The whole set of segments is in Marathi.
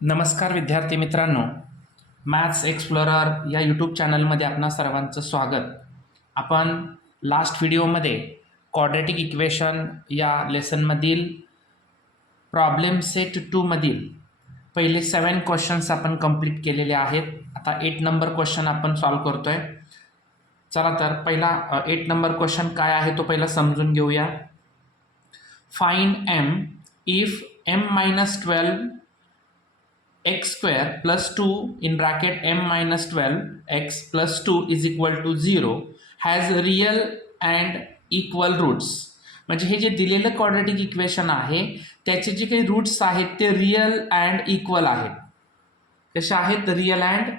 नमस्कार विद्यार्थी मित्रांनो, मॅथ्स एक्सप्लोरर या यूट्यूब चॅनलमध्ये आपणा सर्वांचं स्वागत. आपण लास्ट व्हिडिओमध्ये क्वाड्रॅटिक इक्वेशन या लेसनमधील प्रॉब्लेम सेट 2 मधील पहिले 7 क्वेश्चन्स आपण कंप्लीट केलेले आहेत. आता 8 नंबर क्वेश्चन आपण सॉल्व करतोय. चला तर पहिला 8 नंबर क्वेश्चन काय आहे तो पहिला समजून घेऊया. Find m if m-12 x square plus 2 in bracket m-12 x plus 2 is equal to 0 has real and equal roots. म्हणजे हे जे दिलेलं क्वाड्रॅटिक इक्वेशन आहे त्याचे जे काही रूट्स आहेत ते रिअल अँड इक्वल आहेत. कसे आहेत? रिअल अँड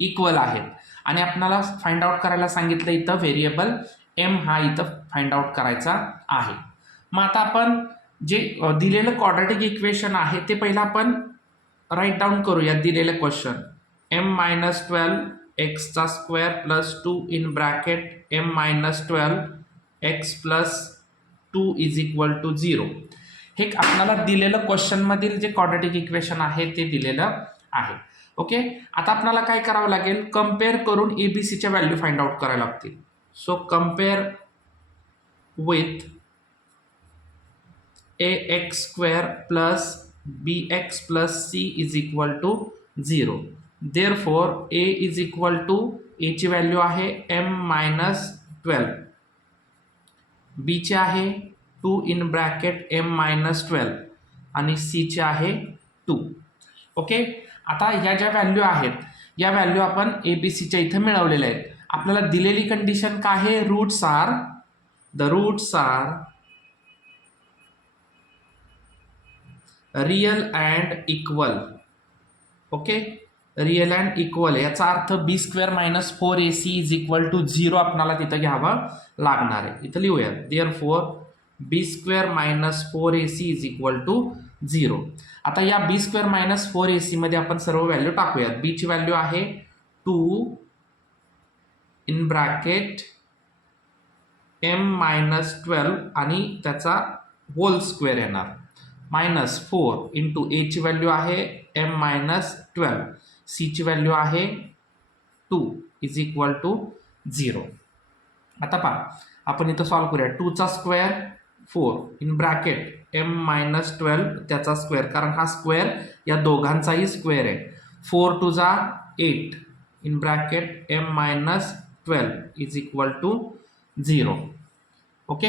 इक्वल आहेत. आणि आपल्याला फाइंड आउट करायला सांगितलं इथं व्हेरिएबल m हा इथं फाइंड आउट करायचा आहे. मग आता आपण जे दिलेलं क्वाड्रॅटिक इक्वेशन आहे ते पहिला आपण राईट डाऊन करूया. दिलेलं क्वेश्चन m-12 x चा square plus 2 in bracket m-12 x plus 2 is equal to 0. हे आपल्याला दिलेलं क्वेश्चनमधील जे क्वाड्रॅटिक इक्वेशन आहे ते दिलेलं आहे. ओके, आता आपल्याला काय करावं लागेल? कम्पेअर करून ABCच्या व्हॅल्यू फाइंड आउट करायला लागतील. So compare with ax square plus bx plus c is equal to 0. Therefore a is equal to a ची व्हॅल्यू आहे m-12, b ची आहे 2 इन ब्रॅकेट m-12 आणि c ची आहे 2. ओके, आता ह्या ज्या व्हॅल्यू आहेत या व्हॅल्यू आपण ABCच्या इथं मिळवलेल्या आहेत. आपल्याला दिलेली कंडिशन काय आहे? Roots are real and equal. Okay, real and equal याचा अर्थ b² - 4ac is equal to 0 आपल्याला तिथं घ्यावं लागणार आहे. इथं लिहूया. Therefore b² - 4ac is equal to 0. आता या b² - 4ac मध्ये आपण सर्व व्हॅल्यू टाकूयात. b ची व्हॅल्यू आहे 2 इन ब्रॅकेट m-12 आणि त्याचा होल स्क्वेअर येणार -4 इंटू a ची व्हॅल्यू आहे m-12, c ची व्हॅल्यू आहे 2 इज इक्वल टू 0. आता पहा आपण इथं सॉल्व करूया. 2 चा स्क्वेअर 4 इन ब्रॅकेट m-12 त्याचा स्क्वेअर, कारण हा स्क्वेअर या दोघांचाही स्क्वेअर आहे. 4 2 जा 8 in bracket m-12 is equal to 0. Okay,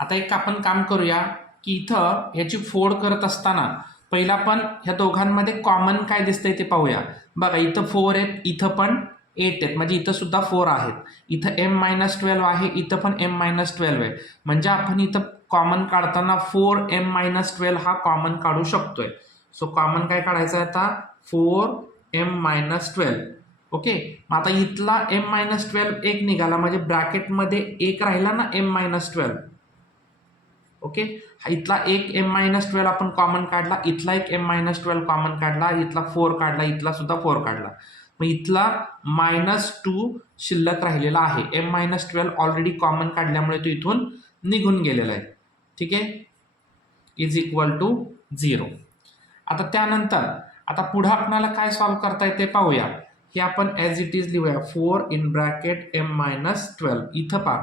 आता एक आपण काम करूया की इथं ह्याची फोड करत असताना पहिला आपण ह्या दोघांमध्ये कॉमन काय दिसतंय ते पाहूया. बघा इथं 4 आहेत, इथं पण 8 आहेत, म्हणजे इथं सुद्धा 4 आहेत. इथं m-12 आहे, इथं पण m-12 आहे. म्हणजे आपण इथं कॉमन काढताना 4m-12 हा कॉमन काढू शकतोय. सो कॉमन काय काढायचं आहे आता? 4m-12. ओके, मग आता इथला m-12 एक निघाला म्हणजे ब्रॅकेटमध्ये एक राहिला ना m-12. ओके, इथला एक m-12 आपण कॉमन काढला, इथला एक m-12 कॉमन काढला, इथला 4 काढला, इथला सुद्धा 4 काढला. मग इथला -2 शिल्लक राहिलेला आहे. m-12 ऑलरेडी कॉमन काढल्यामुळे तो इथून निघून गेलेला आहे. ठीक आहे, इज इक्वल टू 0. आता त्यानंतर आता पुढे आपल्याला काय सॉल्व करता येते पाहूया. हे आपण ॲज इट इज लिहूया. 4 इन ब्रॅकेट m-12. इथं पहा,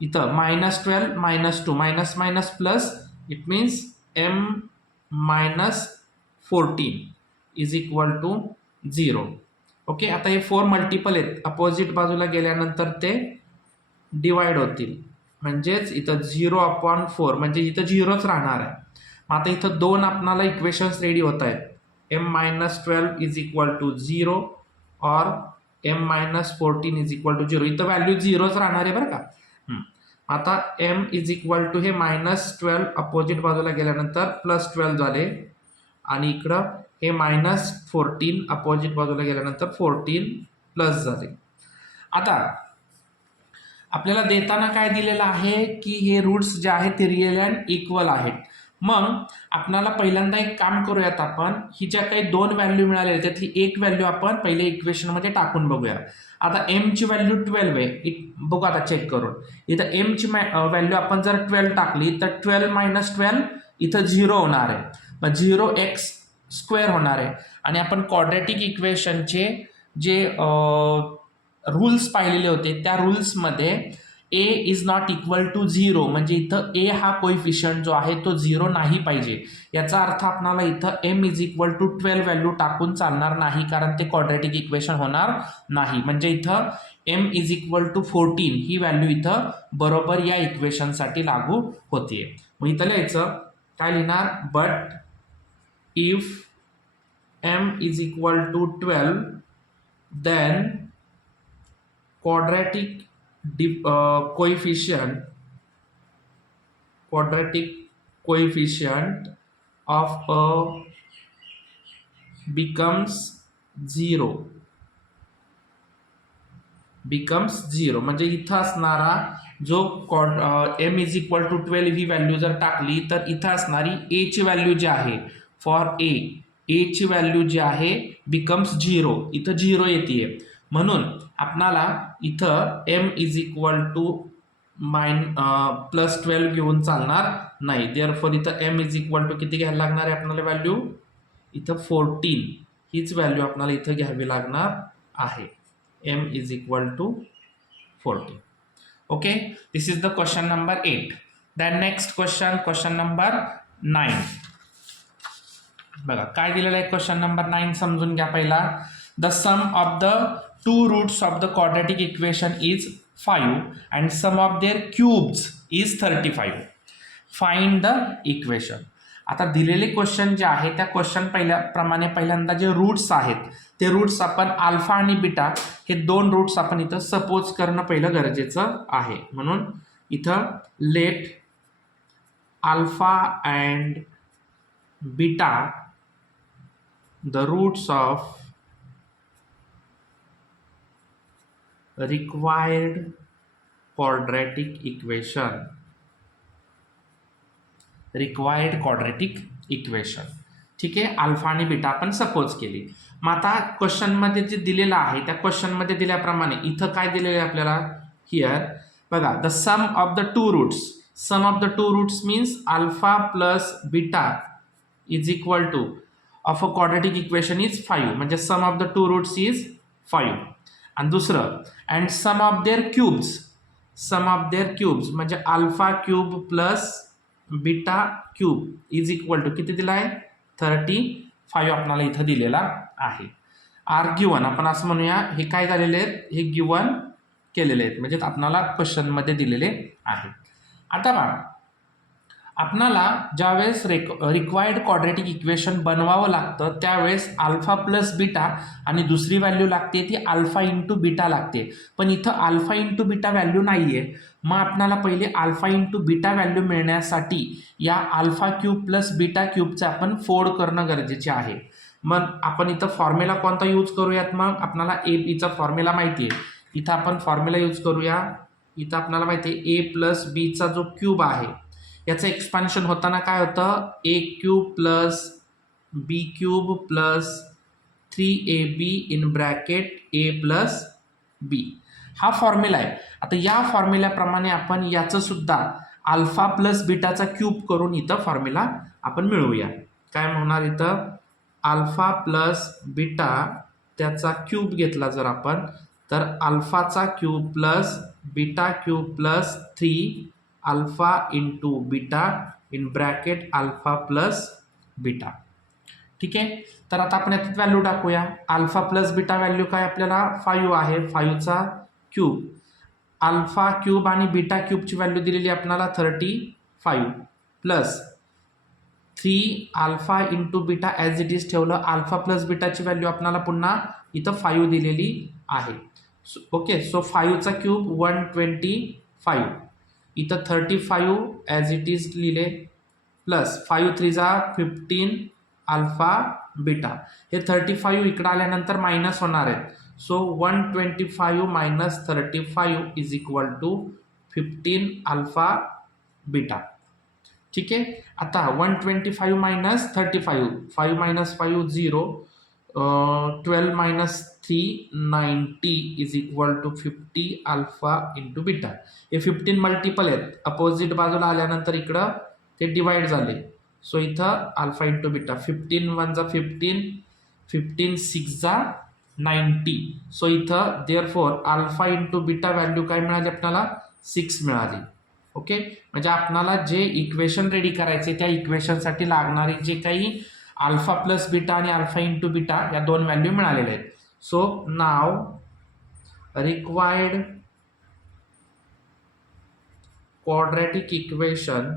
इथं -12 -2 minus plus, it means m-14 is equal to 0. Okay, आता हे 4 मल्टिपल आहेत, अपोजिट बाजूला गेल्यानंतर ते डिवाइड होतील, म्हणजेच इथं 0/4 म्हणजे इथं 0च राहणार आहे. आता इथं 2 आपणाला इक्वेशन्स रेडी होत आहेत. m-12 इज इक्वल टू 0 और m-14 इज इक्वल टू 0. इथं व्हॅल्यू 0च राहणार आहे बरं का. आता m इज इक्वल टू हे -12 अपोजिट बाजूला गेल्यानंतर +12 झाले आणि इकडं हे -14 अपोजिट बाजूला गेल्यानंतर 14 प्लस झाले. आता आपल्याला देताना काय दिलेलं आहे की हे रूट्स जे आहेत ते रिअल अँड इक्वल आहेत. मग आपल्याला पहिल्यांदा एक काम करूयात. आपण ही ज्या काही 2 व्हॅल्यू मिळाल्या त्यातली एक व्हॅल्यू आपण पहिले इक्वेशनमध्ये टाकून बघूया. आता m ची व्हॅल्यू 12 आहे. बघू आता चेक करून. इथं m ची व्हॅल्यू आपण जर 12 टाकली तर 12 - 12 इथं 0 होणार आहे. मग 0x² होणार आहे. आणि आपण क्वाड्रॅटिक इक्वेशनचे जे रूल्स पाहिलेले होते त्या रूल्समध्ये ए इज नॉट इक्वल टू 0 म्हणजे इथं ए हा कोइफिशियंट जो आहे तो 0 नाही पाहिजे. याचा अर्थ आपल्याला इथं m is equal to 12 value टाकून चालणार नाही, कारण ते क्वाड्रॅटिक इक्वेशन होणार नाही. म्हणजे इथं m इज इक्वल टू 14 ही व्हॅल्यू इथं बरोबर या इक्वेशनसाठी लागू होते. मग इथं लिहायचं काय लिहिणार, but if m is equal to 12 then quadratic coefficient of a becomes 0 म्हणजे इथं असणारा जो m इज इक्वल टू 12 ही व्हॅल्यू जर टाकली तर इथं असणारी a ची व्हॅल्यू जी आहे फॉर a ची व्हॅल्यू जी आहे बिकम्स 0, इथं 0 येते. म्हणून आपणाला इथं m इज इक्वल टू +12 घेऊन चालणार नाही. देअरफॉर इथं m इज इक्वल टू किती घ्यायला लागणार आहे आपल्याला व्हॅल्यू, इथं 14 हीच व्हॅल्यू आपल्याला इथं घ्यावी लागणार आहे. m is equal to 14. Okay, this is the question number 8. Then next question number 9. बघा काय दिलेलं आहे क्वेश्चन नंबर 9 समजून घ्या पहिला. The sum of the two roots of the quadratic equation is 5 and sum of their cubes is 35. Find the equation. आता दिलेले क्वेश्चन जे आहे त्या क्वेश्चन पहिल्यांदा जे रूट्स आहेत ते रूट्स आपण अल्फा आणि बीटा हे दोन रूट्स आपण इथं सपोज करणं पहिलं गरजेचं आहे. म्हणून इथं let alpha and beta the roots of required quadratic equation. ठीक आहे, अल्फा आणि बीटा आपण सपोज केली. मग आता क्वेश्चनमध्ये जे दिलेलं आहे त्या क्वेश्चनमध्ये दिल्याप्रमाणे इथं काय दिलेलं आहे आपल्याला, हिअर बघा, the sum of the two roots means alpha plus beta is equal to of a quadratic equation is 5 म्हणजे sum of the two roots is 5. आणि दुसरं and sum of their cubes म्हणजे alpha cube plus beta cube is equal to किती दिला आहे 35 आपल्याला इथं दिलेला आहे. आर गिवन आपण असं म्हणूया, हे काय झालेले आहेत, हे गिवन केलेले आहेत म्हणजे आपल्याला क्वेश्चनमध्ये दिलेले आहे. आता बघा, आपणाला ज्यावेळेस रिक्वायर्ड क्वाड्रॅटिक इक्वेशन बनवावं लागतं त्यावेळेस अल्फा प्लस बीटा आणि दुसरी व्हॅल्यू लागते ती अल्फा इंटू बीटा लागते. पण इथं अल्फा इंटू बीटा व्हॅल्यू नाही आहे. मग आपणाला पहिले अल्फा इंटू बीटा व्हॅल्यू मिळण्यासाठी या अल्फा क्यूब प्लस बीटा क्यूबचं आपण फोड करणं गरजेचे आहे. मग आपण इथं फॉर्म्युला कोणता यूज करूयात, मग आपल्याला ए बीचा फॉर्म्युला माहिती आहे. इथं आपण फॉर्म्युला यूज करूया. इथं आपल्याला माहिती आहे ए प्लस बीचा जो क्यूब आहे याचं एक्सपान्शन होताना काय होतं, a cube plus b cube plus 3ab in bracket a plus b हा फॉर्म्युला आहे. आता या फॉर्म्युल्याप्रमाणे आपण याचं सुद्धा अल्फा प्लस बीटाचा क्यूब करून इथं फॉर्म्युला आपण मिळवूया. काय होणार इथं, अल्फा प्लस बीटा त्याचा क्यूब घेतला जर आपण तर अल्फाचा cube plus beta cube plus 3 alpha into beta in bracket alpha plus beta. ठीक आहे, तर आता आपण याच्यात व्हॅल्यू टाकूया. अल्फा प्लस बीटा व्हॅल्यू काय आपल्याला 5 आहे, 5चा क्यूब, अल्फा क्यूब आणि बीटा क्यूबची व्हॅल्यू दिलेली आपल्याला 35 plus 3 alpha into beta as it is ठेवलं. अल्फा प्लस बीटाची व्हॅल्यू आपल्याला पुन्हा इथं 5 दिलेली आहे. ओके, सो 5चा क्यूब 125, इथं 35 ॲज इट इज लिहिले प्लस 5 3 15 अल्फा बीटा. हे 35 इकडं आल्यानंतर मायनस होणार आहेत. So 125 minus 35 is equal to 15 alpha beta. ठीक आहे, आता 125 minus 35, 5 minus 5 0, 12 minus 3 90 is equal to 50 alpha into beta. हे 15 मल्टिपल आहेत, अपोजिट बाजूला आल्यानंतर इकडं ते डिवाइड झाले. सो इथं अल्फा इंटू बीटा 15 1 जा 15, 15 6 जा 90. सो इथं therefore alpha into beta value काय मिळाली आपल्याला 6 मिळाली. ओके, म्हणजे आपल्याला जे इक्वेशन रेडी करायचे त्या इक्वेशनसाठी लागणारे जे काही अल्फा प्लस बीटा आणि अल्फा इंटू बीटा या दोन व्हॅल्यू मिळालेल्या आहेत. So now required quadratic equation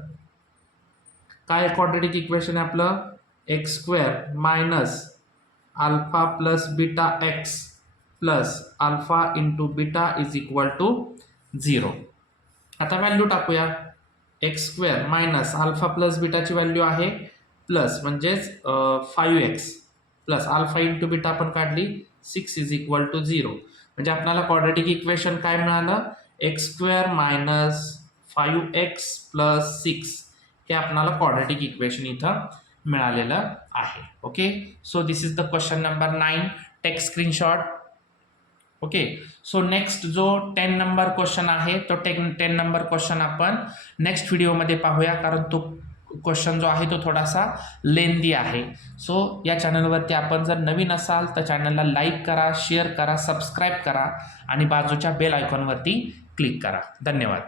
काय क्वाड्रॅटिक इक्वेशन आहे आपलं x square minus alpha plus beta x plus alpha into beta is equal to 0. आता व्हॅल्यू टाकूया. X square minus alpha plus बीटाची व्हॅल्यू आहे प्लस म्हणजेच 5x plus alpha into beta आपण काढली 6 इज इक्वल टू 0. म्हणजे आपल्याला क्वाड्रॅटिक इक्वेशन काय मिळालं x square minus 5x plus 6 हे आपल्याला क्वाड्रॅटिक इक्वेशन इथं मिळालेलं आहे. Okay, so this is the question number 9. Take screenshot. Okay, so next जो 10 नंबर क्वेश्चन आहे तो 10 नंबर क्वेश्चन आपण नेक्स्ट व्हिडिओमध्ये पाहूया, कारण तो क्वेश्चन जो आहे तो थोडासा लेंदी आहे. सो या चॅनलवरती आपण जर नवीन असाल तर चॅनलला लाईक करा, शेअर करा, सबस्क्राईब करा आणि बाजूच्या बेल आयकॉनवरती क्लिक करा. धन्यवाद.